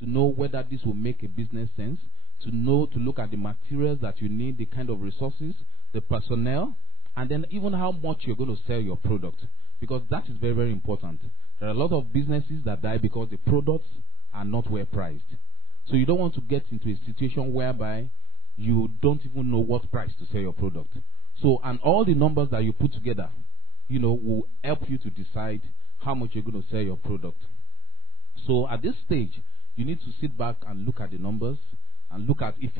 to know whether this will make a business sense, to look at the materials that you need, the kind of resources, the personnel, and then even how much you're going to sell your product. Because that is very, very important. There are a lot of businesses that die because the products are not well priced. So you don't want to get into a situation whereby you don't even know what price to sell your product. So, and all the numbers that you put together, will help you to decide how much you're going to sell your product. So at this stage, you need to sit back and look at the numbers and look at if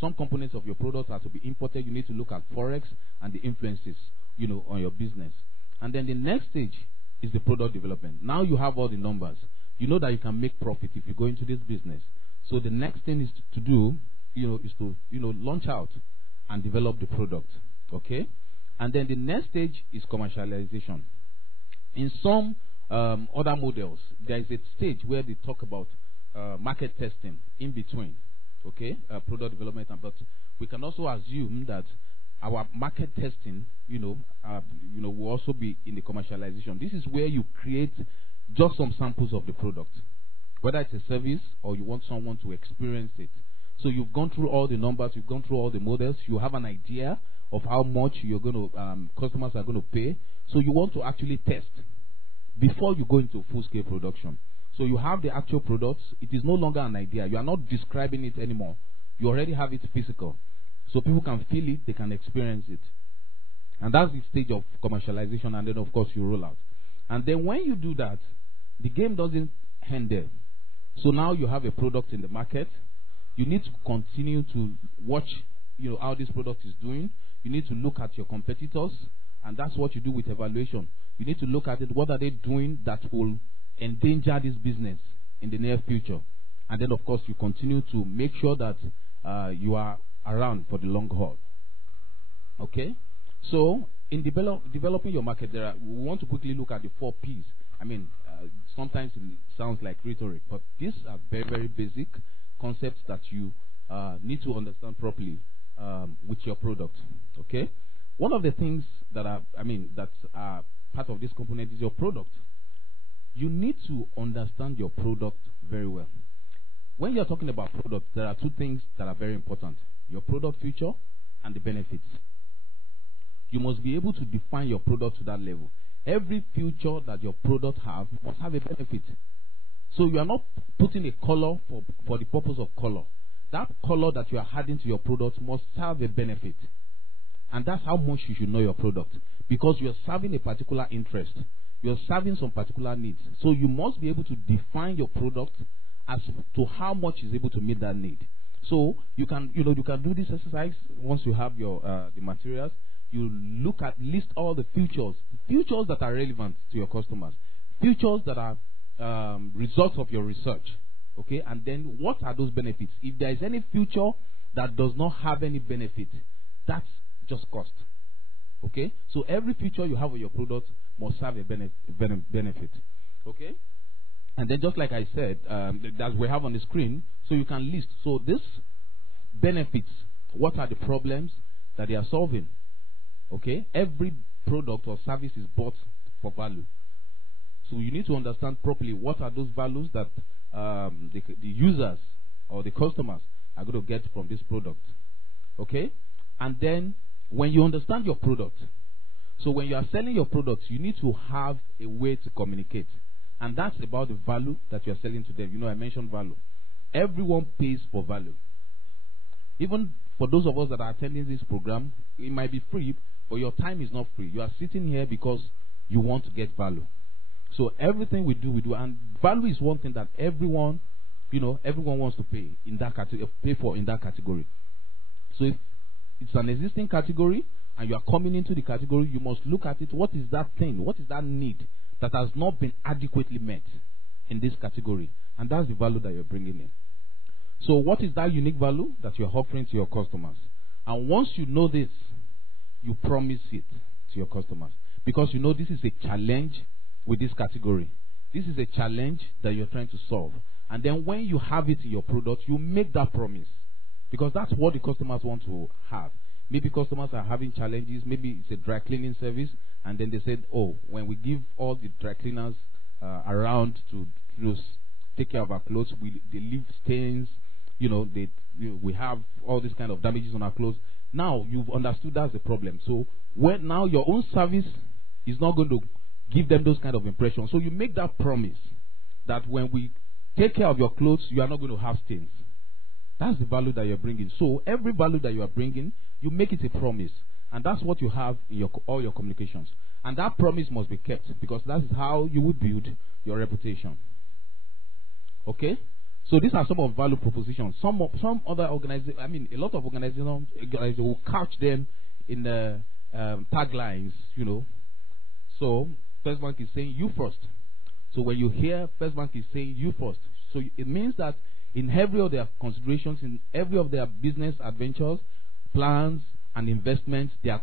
some components of your product are to be imported. You need to look at Forex and the influences, on your business. And then the next stage is the product development. Now you have all the numbers. You know that you can make profit if you go into this business. So the next thing is to do, is to, launch out and develop the product. Okay? And then the next stage is commercialization. In some other models, there is a stage where they talk about market testing in between. Okay? Product development. But we can also assume that our market testing, will also be in the commercialization. This is where you create just some samples of the product, whether it's a service or you want someone to experience it. So you've gone through all the numbers, you've gone through all the models, you have an idea of how much you're going to customers are going to pay. So you want to actually test before you go into full-scale production. So you have the actual products. It is no longer an idea. You are not describing it anymore. You already have it physical. So people can feel it, they can experience it. And that's the stage of commercialization, and then, of course, you roll out. And then when you do that, the game doesn't end there. So now you have a product in the market. You need to continue to watch, how this product is doing. You need to look at your competitors, and that's what you do with evaluation. You need to look at it. What are they doing that will endanger this business in the near future? And then, of course, you continue to make sure that you are around for the long haul. Okay? So, in developing your market, we want to quickly look at the 4 Ps. Sometimes it sounds like rhetoric, but these are very, very basic concepts that you need to understand properly with your product. Okay? One of the things that are part of this component is your product. You need to understand your product very well. When you're talking about product, there are 2 things that are very important: your product feature and the benefits. You must be able to define your product to that level. Every feature that your product have must have a benefit. So you are not putting a color for the purpose of color. That color that you are adding to your product must have a benefit. And that's how much you should know your product. Because you are serving a particular interest. You are serving some particular needs. So you must be able to define your product as to how much is able to meet that need. So you can do this exercise once you have your the materials. You list all the features that are relevant to your customers, features that are results of your research. Okay, and then what are those benefits? If there is any feature that does not have any benefit, that's just cost. Okay, so every feature you have of your product must have a benefit. Okay, and then just like I said, that we have on the screen, so you can list. So this benefits, what are the problems that they are solving? Okay, every product or service is bought for value. So you need to understand properly what are those values that the users or the customers are going to get from this product. Okay, and then when you understand your product, so when you are selling your product, you need to have a way to communicate. And that's about the value that you are selling to them. I mentioned value. Everyone pays for value. Even for those of us that are attending this program, it might be free, but your time is not free. You are sitting here because you want to get value. So everything we do, and value is one thing that everyone wants to pay for in that category. So if it's an existing category and you are coming into the category, you must look at it. What is that thing? What is that need that has not been adequately met in this category? And that's the value that you're bringing in. So what is that unique value that you're offering to your customers? And once you know this, you promise it to your customers. Because this is a challenge with this category. This is a challenge that you're trying to solve. And then when you have it in your product, you make that promise. Because that's what the customers want to have. Maybe customers are having challenges. Maybe it's a dry cleaning service. And then they said, when we give all the dry cleaners around to take care of our clothes. They leave stains. We have all these kind of damages on our clothes. Now you've understood that's the problem. So when now your own service is not going to give them those kind of impressions. So you make that promise that when we take care of your clothes, you are not going to have stains. That's the value that you're bringing. So every value that you are bringing, you make it a promise. And that's what you have in all your communications. And that promise must be kept, because that is how you will build your reputation. Okay? So these are some of value propositions. Some other organizations, a lot of organizations will couch them in the taglines, So FirstBank is saying you first. So when you hear FirstBank is saying you first, so it means that in every of their considerations, in every of their business adventures, plans, and investments, they are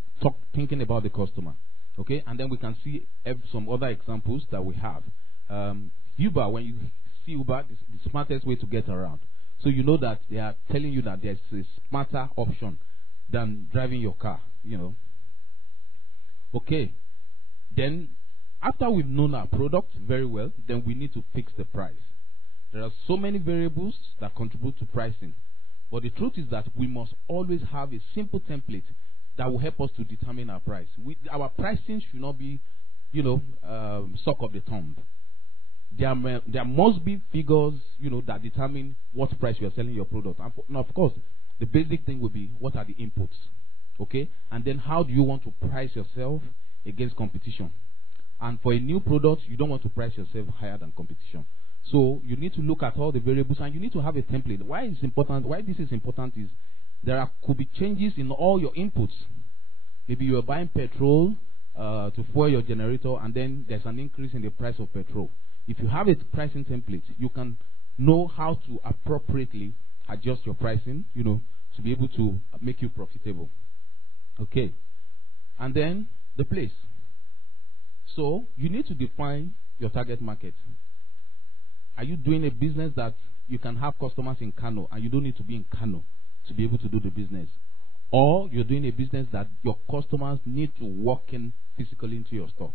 thinking about the customer. Okay? And then we can see some other examples that we have. Uber, when you see Uber, it's the smartest way to get around. So you know that they are telling you that there's a smarter option than driving your car, Okay. Then, after we've known our product very well, then we need to fix the price. There are so many variables that contribute to pricing. But the truth is that we must always have a simple template that will help us to determine our price. Our pricing should not be, suck of the thumb. There must be figures, that determine what price you are selling your product. And of course, the basic thing will be what are the inputs, okay? And then how do you want to price yourself against competition? And for a new product, you don't want to price yourself higher than competition. So you need to look at all the variables, and you need to have a template. Why this is important is could be changes in all your inputs. Maybe you are buying petrol to fuel your generator, and then there's an increase in the price of petrol. If you have a pricing template, you can know how to appropriately adjust your pricing, to be able to make you profitable. Okay. And then the place. So you need to define your target market. Are you doing a business that you can have customers in Kano and you don't need to be in Kano to be able to do the business? Or you're doing a business that your customers need to walk in physically into your store.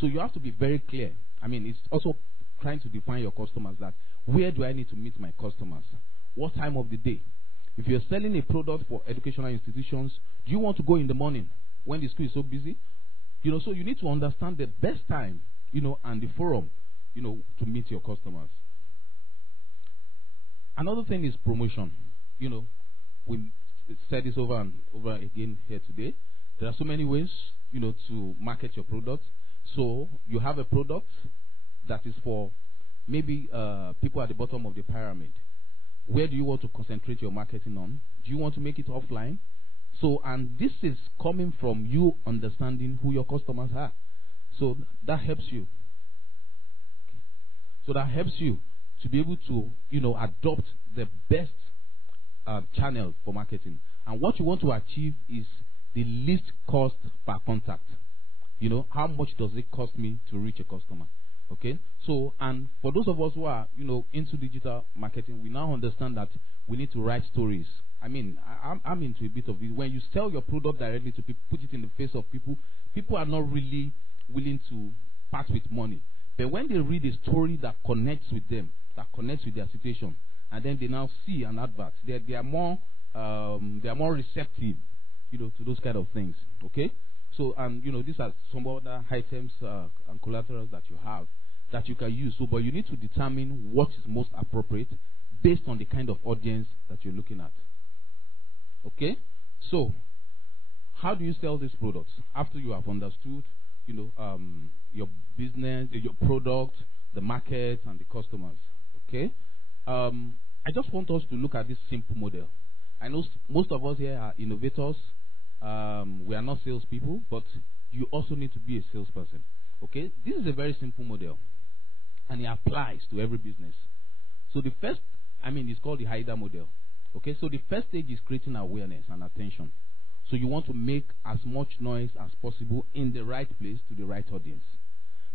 So you have to be very clear. It's also trying to define your customers, that where do I need to meet my customers? What time of the day? If you're selling a product for educational institutions, do you want to go in the morning when the school is so busy? So you need to understand the best time, and the forum, to meet your customers. Another thing is promotion. We said this over and over again here today. There are so many ways, to market your product. So you have a product that is for maybe people at the bottom of the pyramid. Where do you want to concentrate your marketing on? Do you want to make it offline? So, and this is coming from you understanding who your customers are. So that helps you. So that helps you to be able to, adopt the best channel for marketing. And what you want to achieve is the least cost per contact. How much does it cost me to reach a customer? Okay? So, and for those of us who are, into digital marketing, we now understand that we need to write stories. I'm into a bit of it. When you sell your product directly to people, put it in the face of people, people are not really willing to part with money. But when they read a story that connects with them, that connects with their situation, and then they now see an advert, they are more receptive, to those kind of things. Okay? So, and these are some other items and collaterals that you have that you can use. So, but you need to determine what is most appropriate based on the kind of audience that you're looking at. Okay? So, how do you sell these products? After you have understood, your business, your product, the market, and the customers. Okay? I just want us to look at this simple model. I know most of us here are innovators. We are not salespeople, but you also need to be a salesperson. Okay? This is a very simple model, and it applies to every business. So the first, it's called the Hyda Model. Okay? So the first stage is creating awareness and attention. So you want to make as much noise as possible in the right place to the right audience.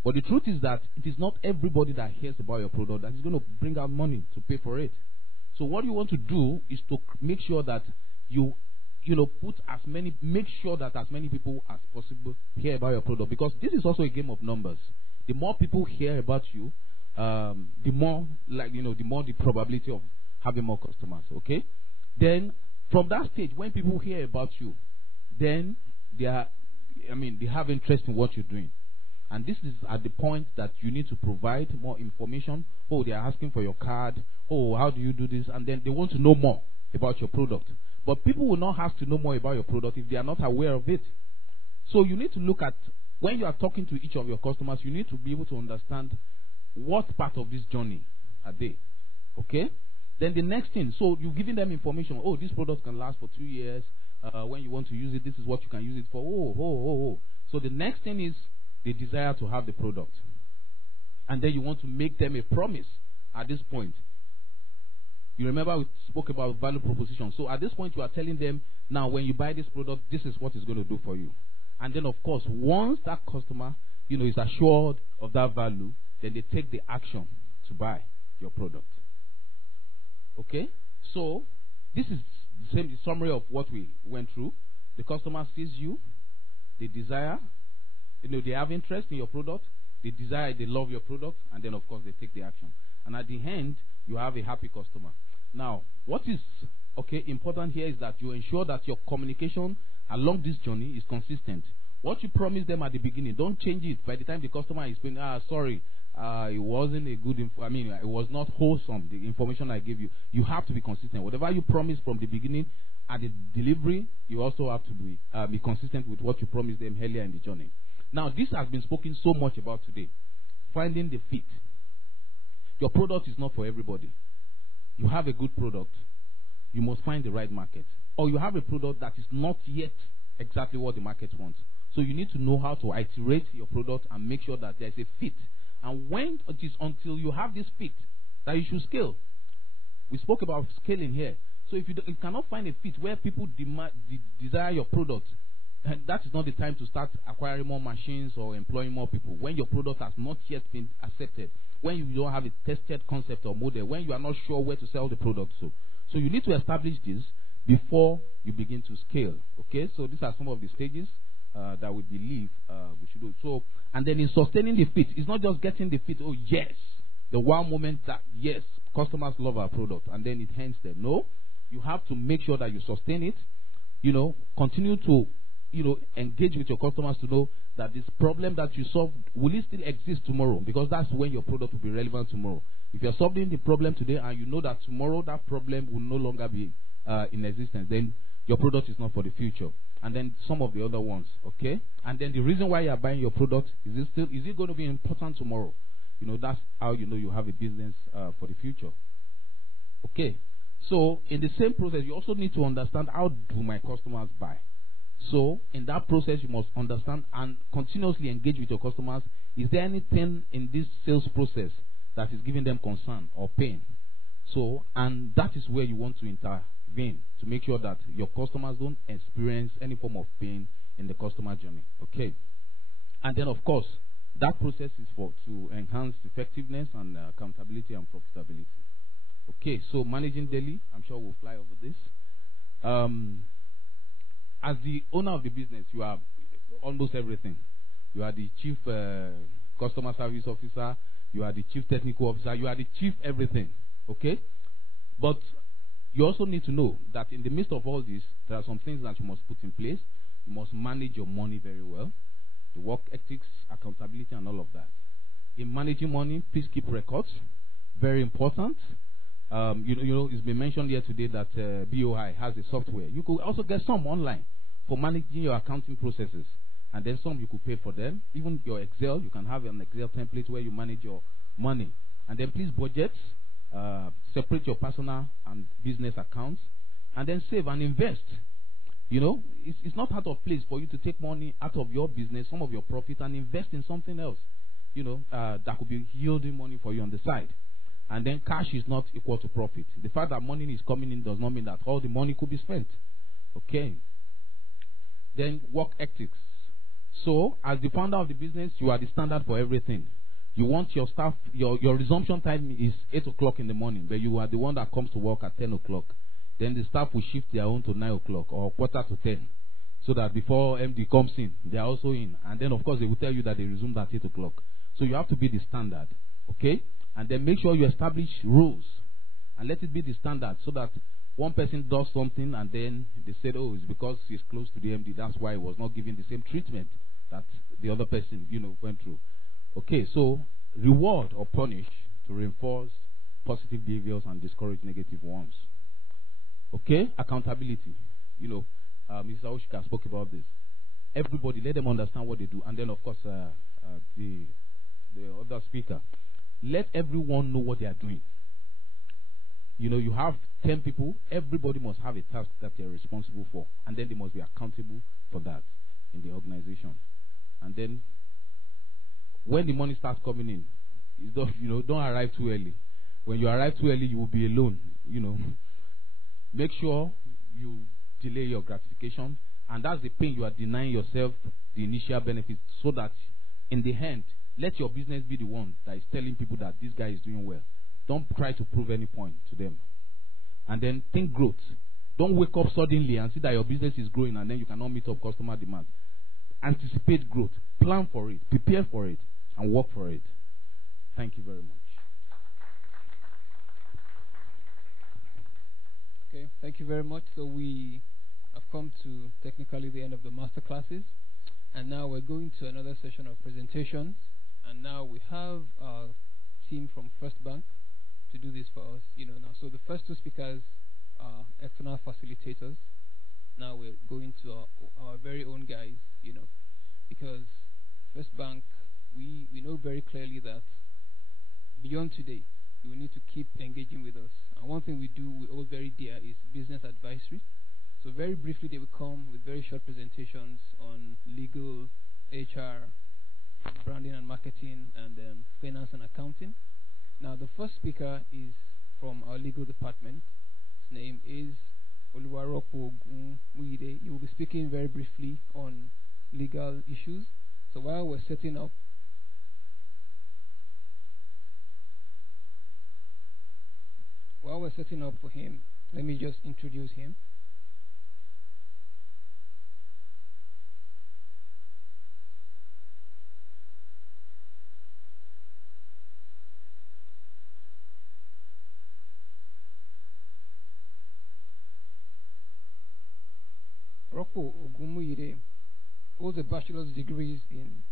But the truth is that it is not everybody that hears about your product that is going to bring out money to pay for it. So what you want to do is to make sure that you make sure that as many people as possible hear about your product, because this is also a game of numbers. The more people hear about you, the more, like, the more the probability of having more customers. Okay. Then from that stage, when people hear about you, then they have interest in what you're doing. And this is at the point that you need to provide more information. Oh, they are asking for your card. Oh, how do you do this? And then they want to know more about your product. But people will not have to know more about your product if they are not aware of it. So you need to look at, when you are talking to each of your customers, you need to be able to understand what part of this journey are they. Okay? Then the next thing, so you're giving them information. Oh, this product can last for 2 years. When you want to use it, this is what you can use it for. Oh. So the next thing is the desire to have the product. And then you want to make them a promise at this point. You remember we spoke about value proposition. So at this point you are telling them, now when you buy this product, this is what it's going to do for you. And then of course, once that customer, is assured of that value, then they take the action to buy your product. Okay? So this is the summary of what we went through. The customer sees you, they desire, they have interest in your product, they desire, they love your product, and then of course they take the action. And at the end, you have a happy customer. Now, what is important here is that you ensure that your communication along this journey is consistent. What you promised them at the beginning, don't change it by the time the customer is saying, sorry, it wasn't a good, it was not wholesome, the information I gave you. You have to be consistent. Whatever you promised from the beginning, at the delivery, you also have to be consistent with what you promised them earlier in the journey. Now, this has been spoken so much about today. Finding the fit. Your product is not for everybody. You have a good product, you must find the right market. Or you have a product that is not yet exactly what the market wants. So you need to know how to iterate your product and make sure that there's a fit. And when it is until you have this fit that you should scale. We spoke about scaling here. So if you cannot find a fit where people desire your product, that is not the time to start acquiring more machines or employing more people. When your product has not yet been accepted, when you don't have a tested concept or model, when you are not sure where to sell the product to. So you need to establish this before you begin to scale. Okay, so these are some of the stages that we believe we should do. So, and then in sustaining the fit, it's not just getting the fit. Oh yes, the wow moment that yes, customers love our product, and then it ends there. No, you have to make sure that you sustain it. Continue to engage with your customers to know that this problem that you solved, will it still exist tomorrow? Because that's when your product will be relevant tomorrow. If you're solving the problem today and you know that tomorrow that problem will no longer be in existence, then your product is not for the future. And then some of the other ones, okay? And then the reason why you're buying your product, is it going to be important tomorrow? That's how you have a business for the future. Okay. So in the same process, you also need to understand, how do my customers buy? So in that process, you must understand and continuously engage with your customers. Is there anything in this sales process that is giving them concern or pain? So, and that is where you want to intervene to make sure that your customers don't experience any form of pain in the customer journey. Okay. And then of course, that process is to enhance effectiveness and accountability and profitability. Okay, so managing daily, I'm sure we'll fly over this. As the owner of the business, you have almost everything. You are the chief customer service officer, you are the chief technical officer, you are the chief everything. Okay? But you also need to know that in the midst of all this, there are some things that you must put in place. You must manage your money very well. The work ethics, accountability, and all of that. In managing money, please keep records. Very important. It's been mentioned here today that BOI has a software. You could also get some online for managing your accounting processes. And then some you could pay for them. Even your Excel, you can have an Excel template where you manage your money. And then please budget, separate your personal and business accounts, and then save and invest. It's not out of place for you to take money out of your business, some of your profit, and invest in something else, that could be yielding money for you on the side. And then cash is not equal to profit. The fact that money is coming in does not mean that all the money could be spent. Okay. Then work ethics. So, as the founder of the business, you are the standard for everything. You want your staff, your resumption time is 8 o'clock in the morning, but you are the one that comes to work at 10 o'clock. Then the staff will shift their own to 9 o'clock or quarter to 10. So that before MD comes in, they are also in. And then, of course, they will tell you that they resumed at 8 o'clock. So you have to be the standard. Okay? And then make sure you establish rules and let it be the standard, so that one person does something and then they said, oh, it's because he's close to the MD. That's why he was not given the same treatment that the other person, went through. Okay, so reward or punish to reinforce positive behaviors and discourage negative ones. Okay, accountability. Mrs. Aoshika spoke about this. Everybody, let them understand what they do. And then, of course, the other speaker. Let everyone know what they are doing. You have 10 people. Everybody must have a task that they are responsible for. And then they must be accountable for that in the organization. And then, when the money starts coming in, don't arrive too early. When you arrive too early, you will be alone. Make sure you delay your gratification. And that's the pain you are denying yourself the initial benefits, so that in the end, let your business be the one that is telling people that this guy is doing well. Don't try to prove any point to them. And then think growth. Don't wake up suddenly and see that your business is growing and then you cannot meet up customer demand. Anticipate growth. Plan for it. Prepare for it. And work for it. Thank you very much. Okay, thank you very much. So we have come to technically the end of the master classes. And now we're going to another session of presentations. And now we have our team from FirstBank to do this for us. Now, so the first two speakers are external facilitators. Now we're going to our very own guys, because FirstBank, we know very clearly that beyond today, you will need to keep engaging with us. And one thing we hold very dear is business advisory. So very briefly, they will come with very short presentations on legal, HR, branding and marketing, and finance and accounting. Now, the first speaker is from our legal department. His name is Oluwaropo Ogunmuide. He will be speaking very briefly on legal issues. So while we're setting up for him, let me just introduce him. Ropo Ogunmuide holds a bachelor's degrees in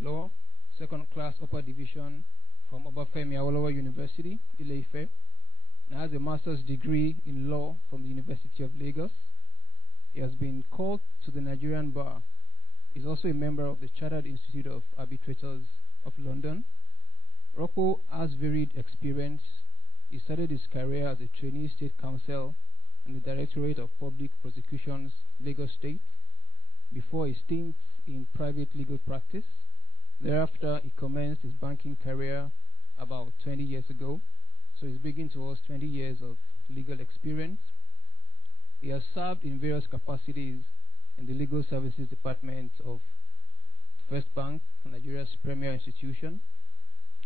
law, second class upper division from Obafemi Awolowo University, Ile-Ife. He has a master's degree in law from the University of Lagos. He has been called to the Nigerian bar. He's also a member of the Chartered Institute of Arbitrators of London. Ropo has varied experience. He started his career as a trainee state counsel in the Directorate of Public Prosecutions, Lagos State, before a stint in private legal practice. Thereafter, he commenced his banking career about 20 years ago. So he's bringing to us 20 years of legal experience. He has served in various capacities in the Legal Services Department of FirstBank, Nigeria's premier institution,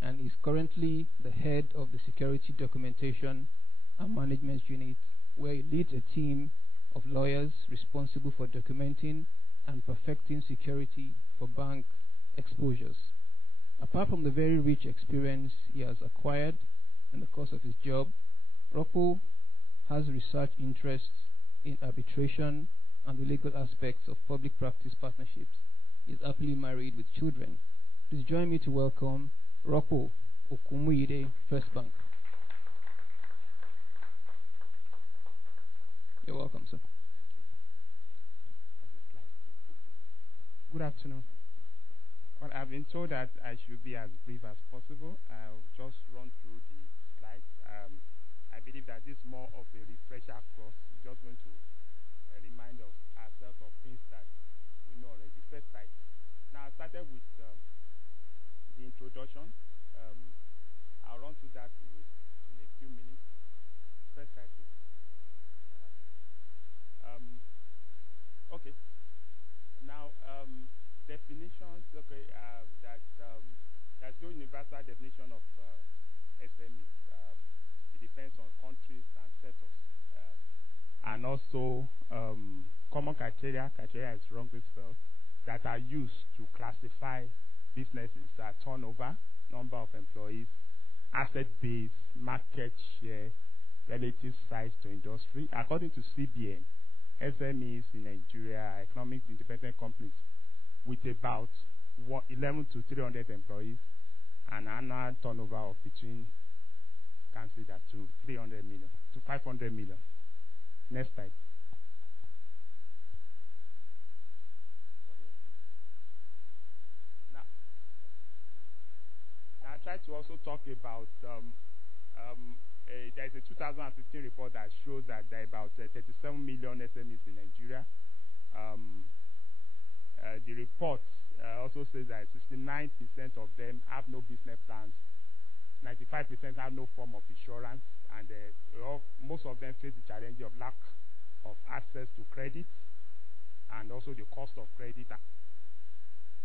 and is currently the head of the Security Documentation and Management Unit, where he leads a team of lawyers responsible for documenting and perfecting security for bank exposures. Apart from the very rich experience he has acquired in the course of his job, Ropo has research interests in arbitration and the legal aspects of public practice partnerships. He is happily married with children. Please join me to welcome Ropo Ogunmuide, FirstBank. You're welcome, sir. Good afternoon. Well, I've been told that I should be as brief as possible. I'll just run through the slides. I believe that this is more of a refresher course. We're just going to remind ourselves of things that we know already. First slide. Now, I started with the introduction. I'll run through that in a few minutes. First slide, please. Okay. Now, definitions. Okay, there's no universal definition of SMEs. It depends on countries and sectors, and also common criteria is wrongly spelled, that are used to classify businesses: turnover, number of employees, asset base, market share, relative size to industry. According to CBN, SMEs in Nigeria are economic independent companies with about 11 to 300 employees and annual turnover of between, can say that, to 300 million to 500 million. Next slide. Now, I try to also talk about there is a 2015 report that shows that there are about 37 million SMEs in Nigeria. The report also says that 69% of them have no business plans, 95% have no form of insurance, and most of them face the challenge of lack of access to credit, and also the cost of credit, and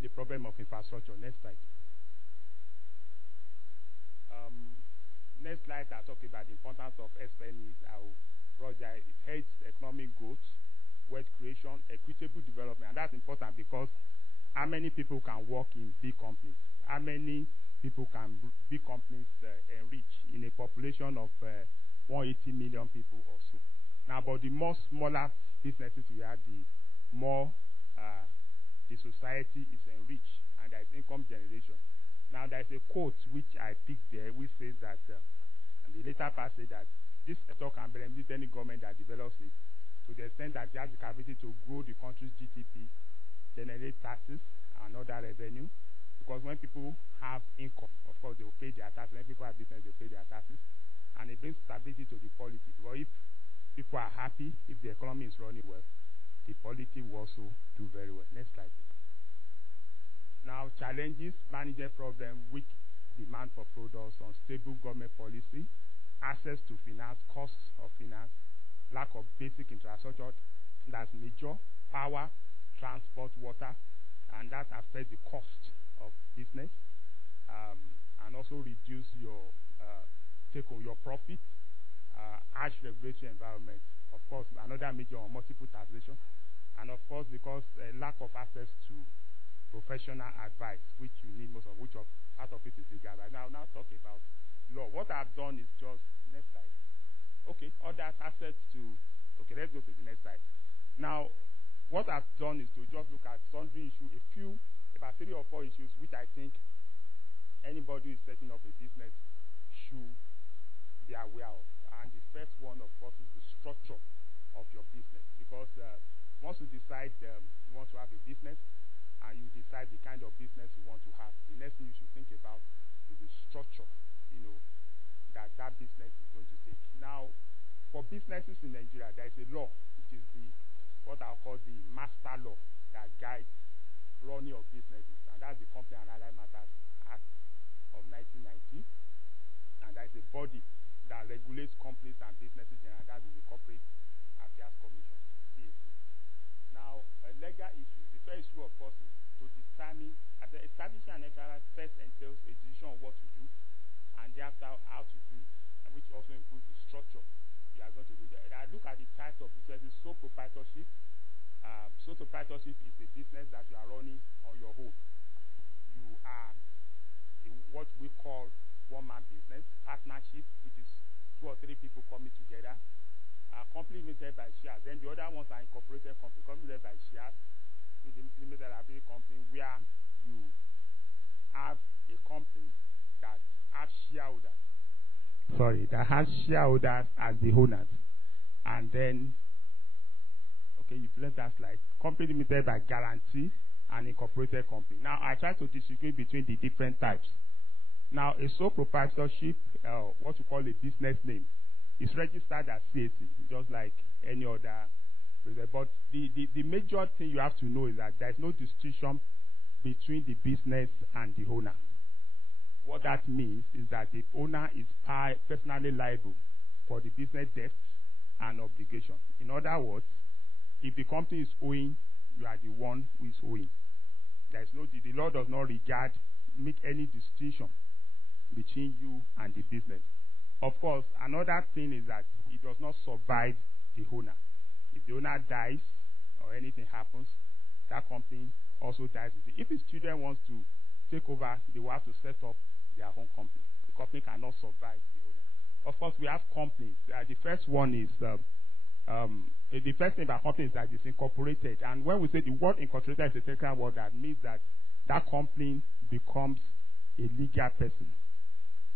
the problem of infrastructure. Next slide. Next slide, I'll talk about the importance of SMEs. Roger, it helps economic growth, wealth creation, equitable development, and that's important because how many people can work in big companies? How many people can big companies enrich in a population of 180 million people or so? Now, but the more smaller businesses we have, the more the society is enriched, and there is income generation. Now, there is a quote which I picked there, which says that, and the later part says that this sector can benefit any government that develops it to the extent that it has the capacity to grow the country's GDP, generate taxes and other revenue. Because when people have income, of course, they will pay their taxes. When people have business, they pay their taxes. And it brings stability to the polity. Because if people are happy, if the economy is running well, the polity will also do very well. Next slide, please. Now, challenges, managing problem, weak demand for products, unstable government policy, access to finance, costs of finance, lack of basic infrastructure, that's major, power, transport, water, and that affects the cost of business, and also reduce your take on your profit, harsh regulatory environment, of course, another major on multiple taxation, and of course, because lack of access to professional advice, which you need most of, which of part of it is legal. Right now, talk about law. What I've done is just next slide. Okay, other access to. Okay, let's go to the next slide. Now, what I've done is to just look at sundry issues, about 3 or 4 issues, which I think anybody who is setting up a business should be aware of. And the first one, of course, is the structure of your business, because once you decide you want to have a business, and you decide the kind of business you want to have, the next thing you should think about is the structure, that business is going to take. Now, for businesses in Nigeria, there is a law, which is what I'll call the master law that guides running of businesses, and that's the Company and Allied Matters Act of 1990, and there is a body that regulates companies and businesses, and that is the Corporate Affairs Commission, CAC. Now, legal issues. The first issue, of course, is to determine, after establishing an enterprise, first entails a decision on what to do, and thereafter how to do it, and which also includes the structure you are going to do. And I look at the types of businesses. Sole proprietorship. Sole proprietorship is a business that you are running on your own. You are what we call one-man business. Partnership, which is 2 or 3 people coming together. Company limited by shares. Then the other ones are incorporated company. Company limited by shares. Limited liability company, where you have a company that has shareholders. That has shareholders as the owners. And then, okay, you present that slide. Company limited by guarantee and incorporated company. Now, I try to distinguish between the different types. Now, a sole proprietorship, what you call a business name, is registered as CAC, just like any other. But the major thing you have to know is that there is no distinction between the business and the owner. What that means is that the owner is personally liable for the business debts and obligations. In other words, if the company is owing, you are the one who is owing. There is the law does not make any distinction between you and the business. Of course, another thing is that it does not survive the owner. If the owner dies or anything happens, that company also dies with it. If his children want to take over, they will have to set up their own company. The company cannot survive the owner. Of course, we have companies. The first one is the first thing about company is that it's incorporated. And when we say the word incorporated is a technical word, that means that that company becomes a legal person.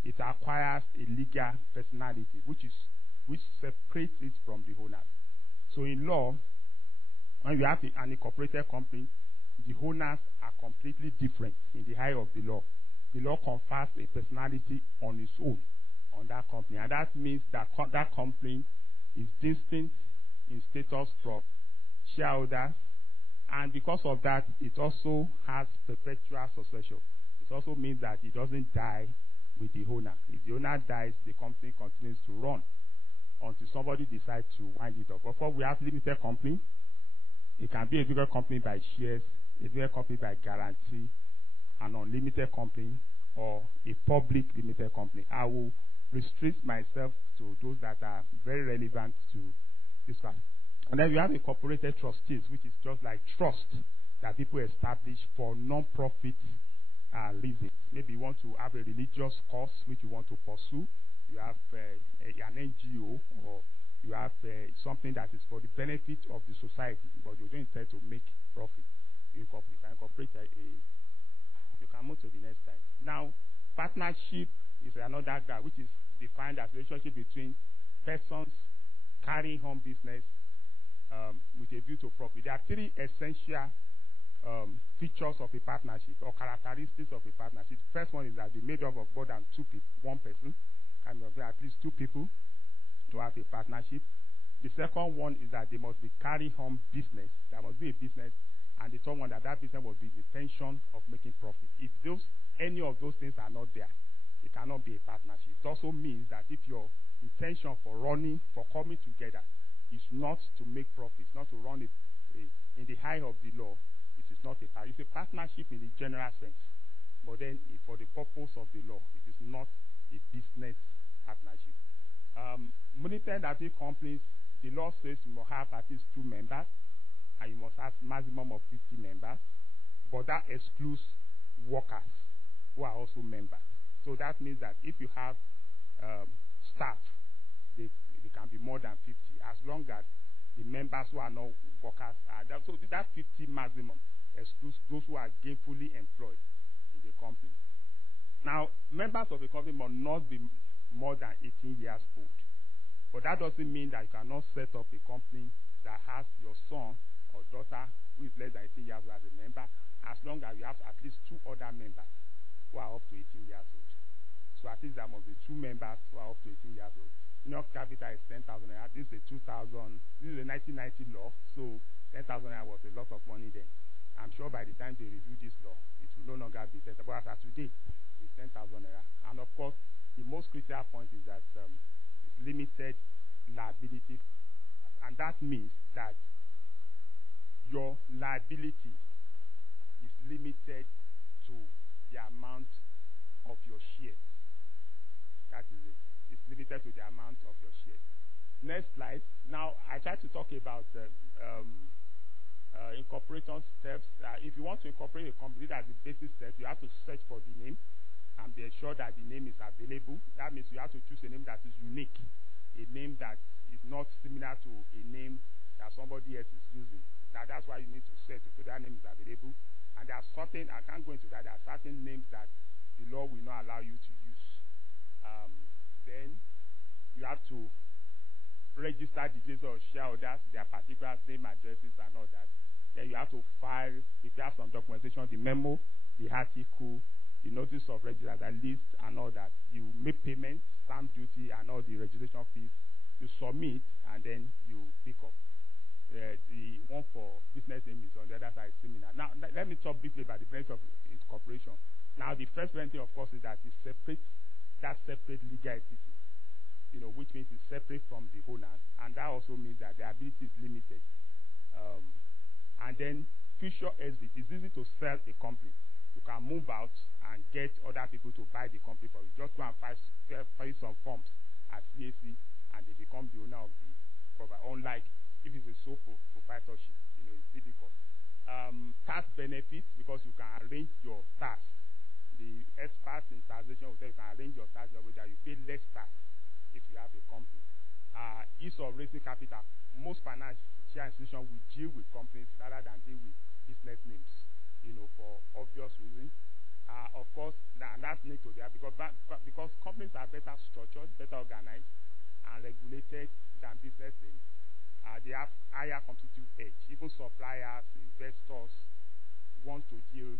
It acquires a legal personality, which separates it from the owner. So in law, when you have an incorporated company, the owners are completely different in the eye of the law. The law confers a personality on its own on that company, and that means that that company is distinct in status from shareholders, and because of that, it also has perpetual succession. It also means that it doesn't die with the owner. If the owner dies, the company continues to run until somebody decides to wind it up. Before we have limited company, it can be a bigger company by shares, a bigger company by guarantee, an unlimited company, or a public limited company. I will restrict myself to those that are very relevant to this class. And then we have incorporated trustees, which is just like trust that people establish for non-profit reasons. Maybe you want to have a religious cause which you want to pursue. You have an NGO, or you have something that is for the benefit of the society, but you don't intend to make profit. You can incorporate you can move to the next slide. Now, partnership is another guy, which is defined as relationship between persons carrying on business with a view to profit. There are three essential features of a partnership, or characteristics of a partnership. The first one is that they're made up of more than one person, and at least two people to have a partnership. The second one is that they must be carrying on business. There must be a business. And the third one, that business must be the intention of making profit. If any of those things are not there, it cannot be a partnership. It also means that if your intention for coming together is not to make profits, not to run in the eye of the law, it is not a partnership. It's a partnership in the general sense. But then, for the purpose of the law, it is not a business partnership. Limited liability companies, the law says you must have at least 2 members, and you must have maximum of 50 members, but that excludes workers who are also members. So that means that if you have staff, they can be more than 50, as long as the members who are not workers are there. So that 50 maximum excludes those who are gainfully employed in the company. Now, members of the company must not be more than 18 years old. But that doesn't mean that you cannot set up a company that has your son or daughter who is less than 18 years old as a member, as long as you have at least 2 other members who are up to 18 years old. So at least there must be 2 members who are up to 18 years old. Enough capital is 10,000 naira. This is a 1990 law, so 10,000 naira was a lot of money then. I'm sure by the time they review this law, it will no longer be 10,000, but as today, it's 10,000 naira. And of course, the most critical point is that it's limited liability, and that means that your liability is limited to the amount of your shares. That is it. It's limited to the amount of your shares. Next slide. Now, I try to talk about incorporation steps. If you want to incorporate a company, that's the basic steps. You have to search for the name and be assured that the name is available. That means you have to choose a name that is unique, a name that is not similar to a name that somebody else is using. That's why you need to search if that name is available. And there are certain, I can't go into that, there are certain names that the law will not allow you to use. Then you have to register the details of shareholders, their particular name, addresses, and all that. Then you have to prepare some documentation, the memo, the article, the notice of register, the list, and all that. You make payments, stamp duty, and all the registration fees. You submit, and then you pick up. The one for business name is on the other side, similar. Now, let me talk briefly about the benefit of incorporation. Now, the first benefit, of course, is that it separates that separate legal entity, which means it's separate from the owners, and that also means that the ability is limited. And then, future exit. It's easy to sell a company. You can move out and get other people to buy the company for you. Just go and fill some forms at CAC, and they become the owner of the property. Unlike if it's a sole proprietorship, it's difficult. Tax benefits, because you can arrange your tax The experts in taxation will tell you can arrange your tax level that you pay less tax if you have a company. Ease of raising capital. Most financial institutions will deal with companies rather than deal with business names, for obvious reasons. Of course, and that's need to there because companies are better structured, better organized, and regulated than business names. They have higher competitive edge. Even suppliers, investors want to deal,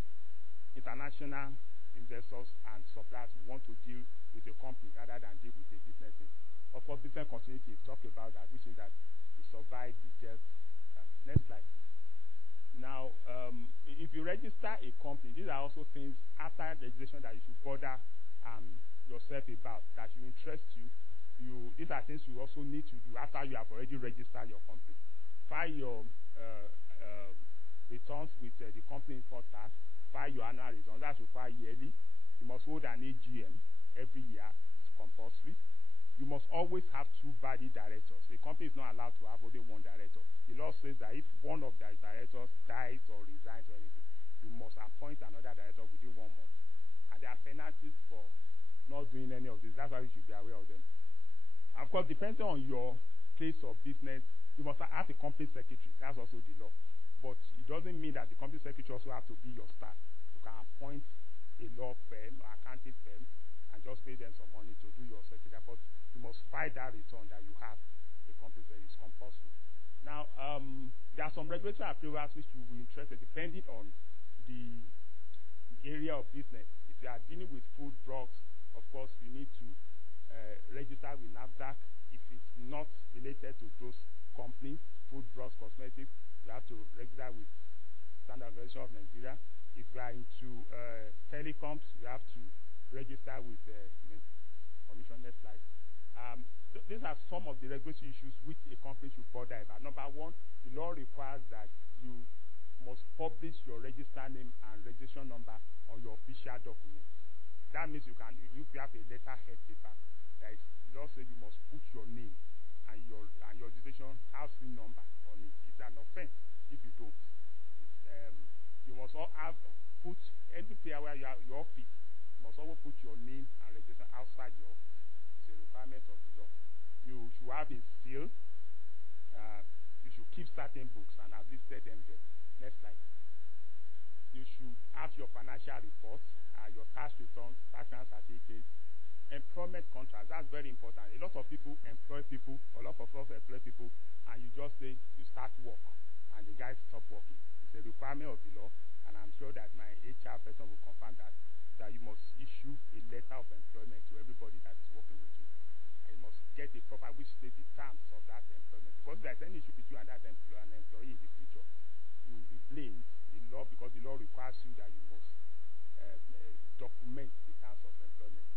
international investors and suppliers want to deal with a company rather than deal with a business name. Of course, business continuity, talk about that, which means that you survive the debt. Next slide. Now, if you register a company, these are also things after registration that you should bother yourself about, that should interest you. These are things you also need to do after you have already registered your company. File your returns with the company import tax. File your annual returns. That's required yearly. You must hold an AGM every year. It's compulsory. You must always have two valid directors. A company is not allowed to have only one director. The law says that if one of the directors dies or resigns or anything, you must appoint another director within 1 month. And there are penalties for not doing any of this. That's why you should be aware of them. Of course, depending on your place of business, you must have a company secretary. That's also the law. But it doesn't mean that the company secretary also have to be your staff. You can appoint a law firm or accounting firm and just pay them some money to do your secretary. But you must file that return that you have a company that is compulsory. Now, there are some regulatory approvals which you will be interested depending on the area of business. If you are dealing with food, drugs, of course, you need to register with NAFDAC. If it's not related to those companies, food, drugs, cosmetics, you have to register with Standard Organization of Nigeria. If you are into telecoms, you have to register with the Commission. Next slide. These are some of the regulatory issues which a company should bother about. Number one, the law requires that you must publish your register name and registration number on your official documents. That means if you have a letterhead paper, the law says you must put your name and your registration housing number on it. It's an offense if you don't. You must all put anywhere where you have your office. You must also put your name and registration outside your office. It's a requirement of the law. You should have a seal. You should keep certain books and have listed them there. Next slide. You should have your financial reports, your tax returns, tax certificates, employment contracts. That's very important. A lot of people employ people. A lot of us employ people, and you just say you start work, and the guys stop working. It's a requirement of the law, and I'm sure that my HR person will confirm that you must issue a letter of employment to everybody that is working with you. And you must get a proper, which states the terms of that employment. Because if there's any issue between you and that employee in the future, you will be blamed in law because the law requires you that you must document the terms of employment.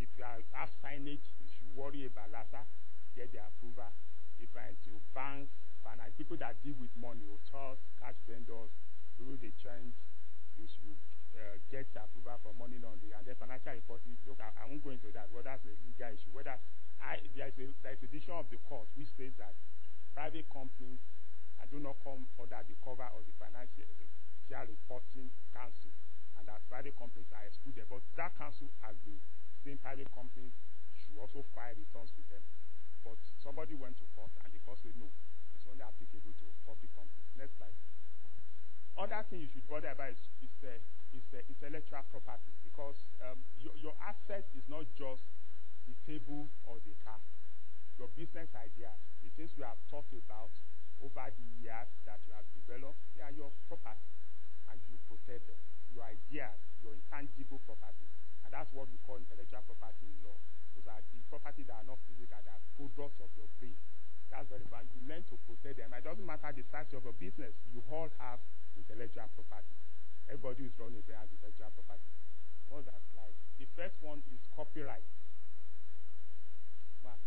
If you have signage, you should worry about LASA, get the approval. If you're into banks, finance, people that deal with money, hotels, cash vendors, people they change, you should get approval for money laundering, and then financial reporting. Look, I won't go into that. Whether that's a legal issue, whether there's a decision of the court which says that private companies do not come under the cover of the Financial Reporting Council, and that private companies are excluded. But that council has been saying private companies should also file returns with them. But somebody went to court, and the court said no, it's only applicable to public companies. Next slide. Other thing you should bother about is intellectual property, because your asset is not just the table or the car. Your business ideas, the things you have talked about over the years that you have developed, they are your property, and you protect them. Your ideas, your intangible property, and that's what we call intellectual property in law. Those are the property that are not physical, that are products of your brain. That's very important. You learn to protect them. It doesn't matter the size of your business. You all have intellectual property. Everybody who's running has intellectual property. What's that slide? The first one is copyright. Mark.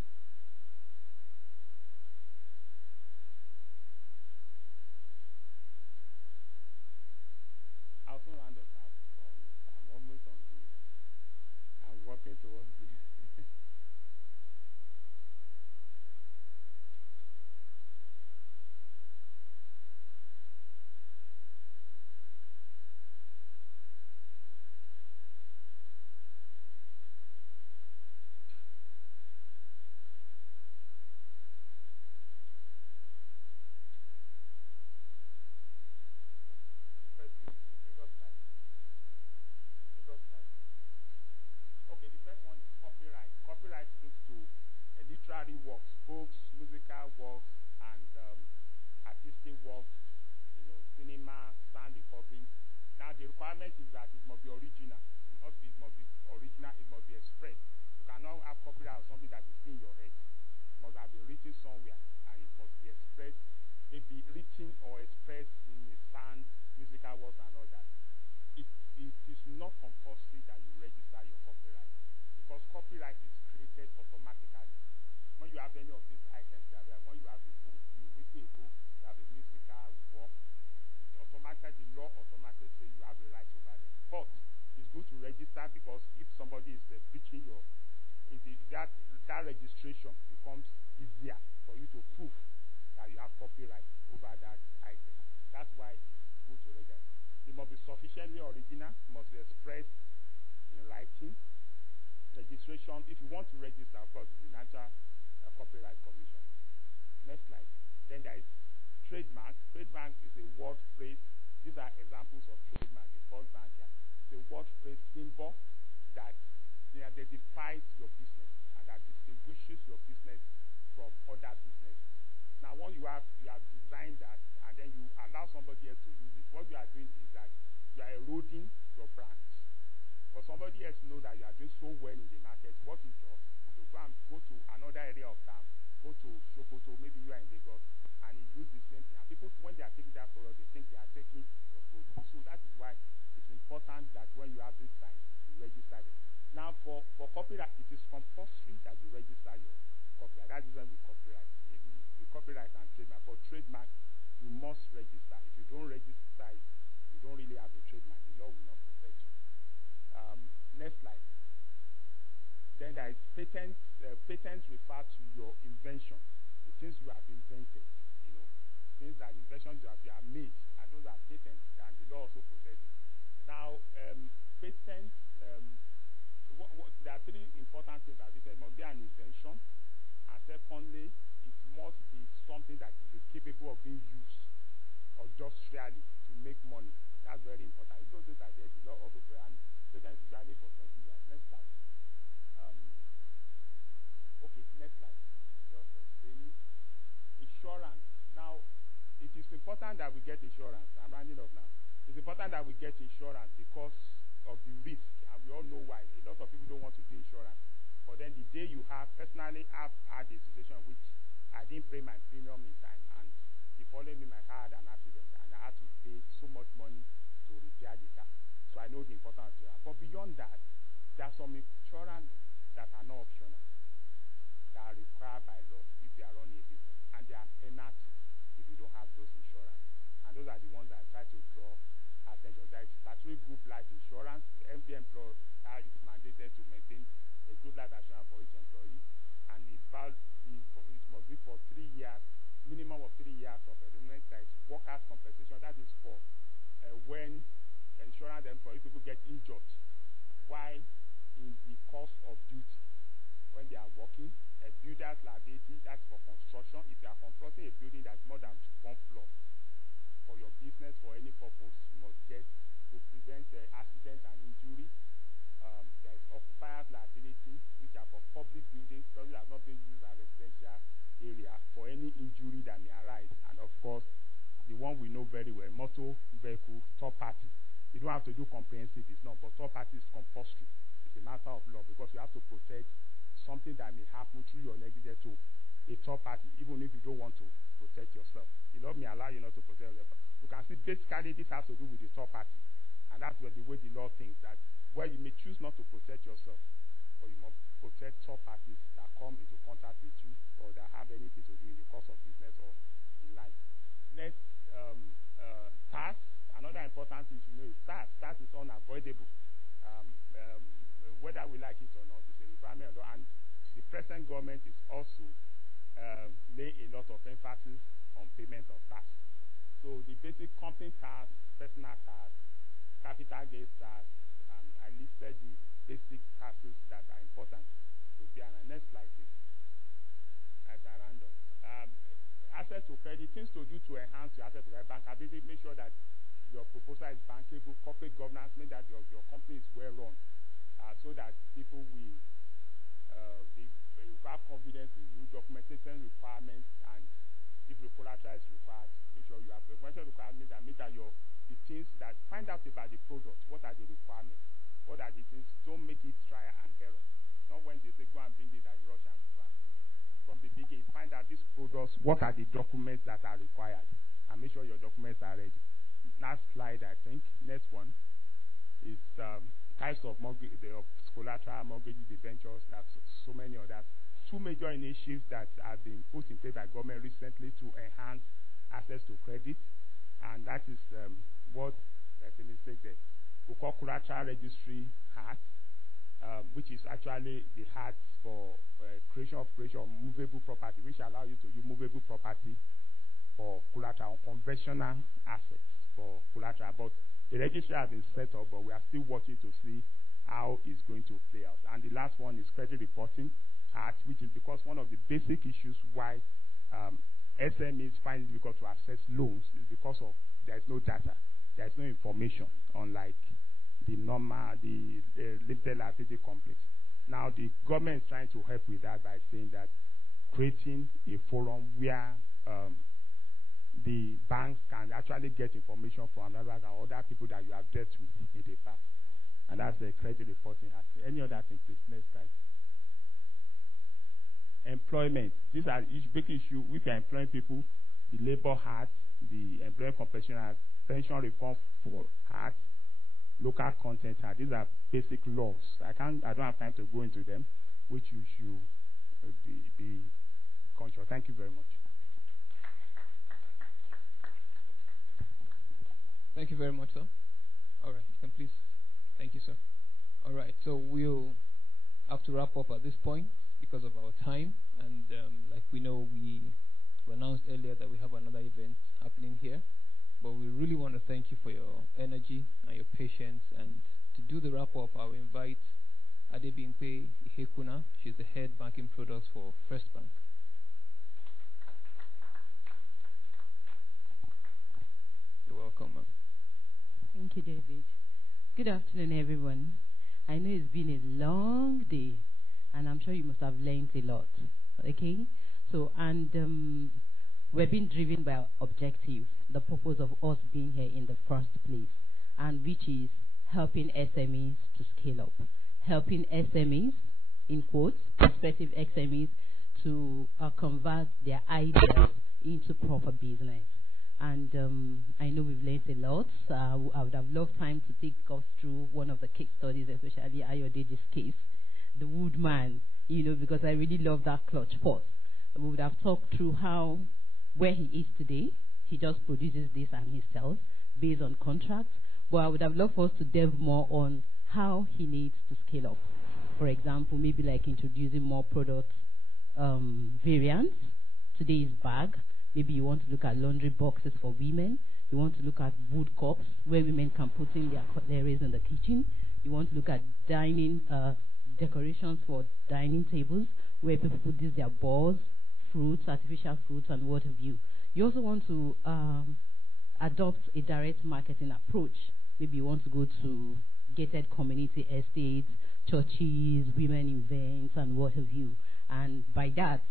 I'll soon round up. I'm almost on the. I'm working towards the. literary works, books, musical works, and artistic works, cinema, sound recording. Now the requirement is that it must be original. It must be original. It must be expressed. You cannot have copyright of something that is in your head. It must have been written somewhere, and it must be expressed, maybe written or expressed in a sound, musical works, and all that. It is not compulsory that you register your copyright, because copyright is created automatically. When you have any of these items, when you have a book, you written a book, you have a musical work, automatically, the law automatically says you have the rights over them. But it's good to register, because if somebody is breaching that registration becomes easier for you to prove that you have copyright over that item. That's why it's good to register. It must be sufficiently original, must be expressed in writing. Registration, if you want to register, of course, it's the National Copyright Commission. Next slide. Then there is trademark. Trademark is a word phrase. These are examples of trademark. The FirstBank here. It's a word phrase symbol that identifies your business and that distinguishes your business from other businesses. Now, once you have designed that, and then you allow somebody else to use it, what you are doing is that you are eroding your brand. But somebody else knows that you are doing so well in the market. What you do is to go to another area of town, go to Sokoto, maybe you are in Lagos, and you use the same thing. And people, when they are taking that product, they think they are taking your product. So that is why it's important that when you have this sign, you register it. Now, for copyright, it is compulsory that you register your copyright. That is when we copyright. The copyright and trademark. For trademark, you must register. If you don't register it, you don't really have a trademark. The law will not protect you. Next slide. Then there is patents. Patents refer to your invention, the things you have invented. Things that inventions you have made, and those are patents, and the law also protects it. Now, patents. There are three important things that it must be an invention, and secondly, it must be something that is capable of being used industrially to make money. That's very important. If those things are there, the law also protects, and patents usually for 20 years. Next slide. Okay, next slide. Just explaining. Insurance. Now, it is important that we get insurance. I'm rounding up now. It's important that we get insurance because of the risk, and we all know why. A lot of people don't want to do insurance. But then the day you have, personally, I've had a situation which I didn't pay my premium in time, and the following me, my car had an accident, and I had to pay so much money to repair the car. So I know the importance of insurance. But beyond that, there are some insurance that are not optional, that are required by law if you are running a business, and there are penalties if you don't have those insurance. And those are the ones that I try to draw attention. There is statutory group life insurance. Every employer is mandated to maintain a group life insurance for each employee, and it must be for 3 years, minimum of 3 years of employment. There is workers' compensation. That is for when insurance employees, people get injured while in the course of duty when they are working. A builder's liability, that's for construction. If you are constructing a building that's more than one floor for your business for any purpose, you must get to prevent accident and injury. There is occupier's liability, which are for public buildings, probably have not been used as residential area, for any injury that may arise. And of course, the one we know very well, motor vehicle, third party. You don't have to do comprehensive, it's not, but third party is compulsory. It's a matter of law, because you have to protect something that may happen through your negligence to a third party, even if you don't want to protect yourself. The law may allow you not to protect yourself. You can see basically this has to do with the third party, and that's where the way the law thinks, that where you may choose not to protect yourself, or you must protect third parties that come into contact with you or that have anything to do in the course of business or in life. Next, tax. Another important thing to know is tax. Tax is unavoidable. Whether we like it or not, it's a requirement of law, and the present government is also laying a lot of emphasis on payment of tax. So the basic company tax, personal tax, capital gains tax, I listed the basic taxes that are important to pay. And next slide, please. As I round up. Access to credit, things to do to enhance your access to credit. Bank ability, make sure that your proposal is bankable. Corporate governance, make that your company is well run, so that people will require confidence in you, documentation requirements, and if the collateral is required, make sure you have documentation requirements and make that the things that find out about the product. What are the requirements? What are the things? Don't make it trial and error. Not when they say go and bring it that you rush and go and bring it. From the beginning, find out these products, what are the documents that are required, and make sure your documents are ready. Last slide, I think. Next one is types of mortgage, of collateral mortgages, debentures. That's so many others. Two major initiatives that have been put in place by government recently to enhance access to credit, and that is what there's a mistake there. We call collateral registry HAT, which is actually the HAT for creation of movable property, which allow you to use movable property for collateral, conventional assets for collateral. But the registry has been set up, but we are still watching to see how it's going to play out. And the last one is credit reporting HAT, which is because one of the basic issues why SMEs find it difficult to access loans is because of there is no data, there is no information, unlike the normal, the limited liability complex. Now the government is trying to help with that by saying that creating a forum where the banks can actually get information from another or other people that you have dealt with in the past. And that's the credit reporting aspect. Any other thing, please? Next slide. Employment. These are big issues. If you are employing people, the Labor Act, the Employment Compensation Act, Pension Reform for Act, Local Content Act. These are basic laws. I don't have time to go into them, which you should be conscious. Thank you very much. Thank you very much, sir. All right, you can please. Thank you, sir. All right, so we'll have to wrap up at this point because of our time. And like we know, we announced earlier that we have another event happening here. But we really want to thank you for your energy and your patience. And to do the wrap-up, I will invite Adebimpe Ihekuna. She's the head banking products for FirstBank. You're welcome, ma'am. Thank you, David. Good afternoon, everyone. I know it's been a long day, and I'm sure you must have learned a lot. Okay? So, and we're being driven by our objective, the purpose of us being here in the first place, and which is helping SMEs to scale up. Helping SMEs, in quotes, prospective SMEs, to convert their ideas into proper business. And I know we've learned a lot. I would have loved time to take us through one of the case studies, especially Ayodeji's case, the woodman, because I really love that clutch pot. We would have talked through how, where he is today, he just produces this and he sells based on contracts. But I would have loved for us to delve more on how he needs to scale up. For example, maybe like introducing more product variants. Today is bag. Maybe you want to look at laundry boxes for women. You want to look at wood cups where women can put in their cutlery in the kitchen. You want to look at dining decorations for dining tables where people put their balls, fruits, artificial fruits, and what have you. You also want to adopt a direct marketing approach. Maybe you want to go to gated community estates, churches, women events, and what have you. And by that,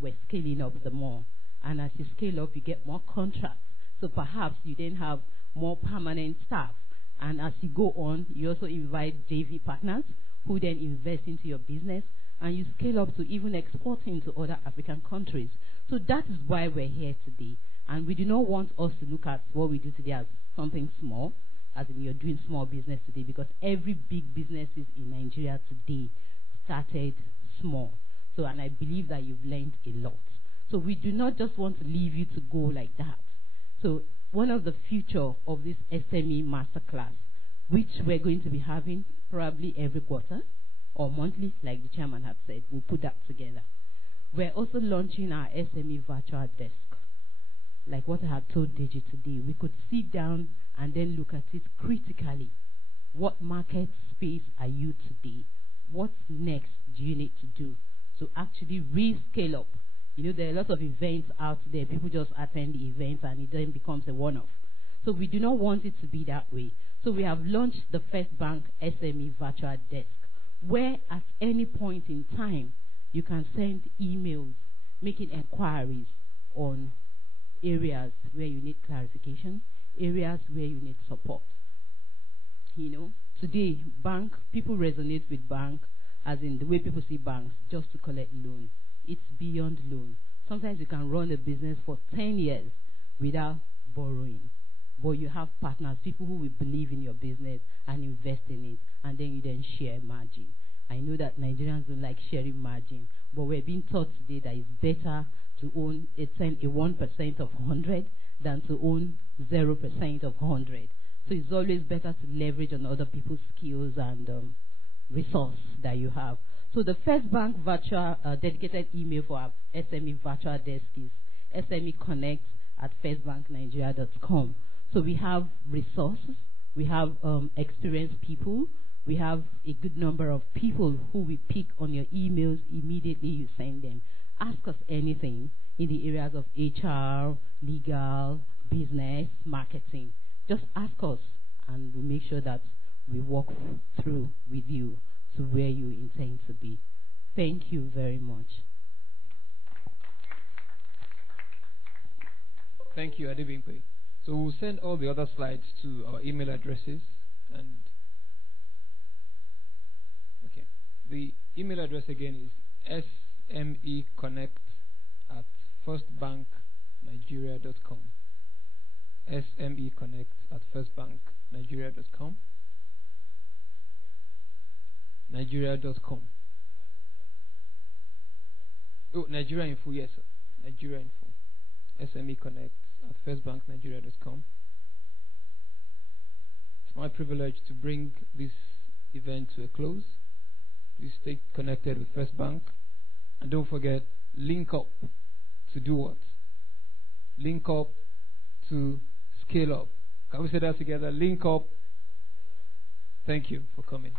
we're scaling up the more. And as you scale up, you get more contracts. So perhaps you then have more permanent staff. And as you go on, you also invite JV partners who then invest into your business. And you scale up to even exporting to other African countries. So that is why we're here today. And we do not want us to look at what we do today as something small, as in you're doing small business today, because every big businesses in Nigeria today started small. So, and I believe that you've learned a lot. So we do not just want to leave you to go like that. So one of the future of this SME masterclass, which we're going to be having probably every quarter or monthly, like the chairman had said, we'll put that together. We're also launching our SME virtual desk. Like what I had told Deji today, we could sit down and then look at it critically. What market space are you today? What next do you need to do to actually rescale up? There are a lot of events out there. People just attend the events and it then becomes a one-off. So we do not want it to be that way. So we have launched the FirstBank SME Virtual Desk, where at any point in time, You can send emails, making inquiries on areas where you need clarification, areas where you need support. Today, people resonate with bank as in the way people see banks, just to collect loan. It's beyond loan. Sometimes you can run a business for 10 years without borrowing. But you have partners, people who will believe in your business and invest in it, and then you then share margin. I know that Nigerians don't like sharing margin, but we're being taught today that it's better to own a 1% of 100 than to own 0% of 100. So it's always better to leverage on other people's skills and resource that you have. So the FirstBank virtual dedicated email for our SME virtual desk is SMEConnect@firstbanknigeria.com. So we have resources, we have experienced people, we have a good number of people who will pick on your emails immediately you send them. Ask us anything in the areas of HR, legal, business, marketing. Just ask us, and we'll make sure that we walk through with you to where you intend to be. Thank you very much. Thank you, Adebimpe. So we'll send all the other slides to our email addresses, and the email address again is SMEConnect@firstbanknigeria.com. SMEConnect@firstbanknigeria.com. Nigeria.com. Oh, Nigeria Info, yes, sir. Nigeria Info. SMEConnect@firstbanknigeria.com. It's my privilege to bring this event to a close. Please stay connected with FirstBank, and don't forget, link up to do what? Link up to scale up. Can we say that together? Link up. Thank you for coming.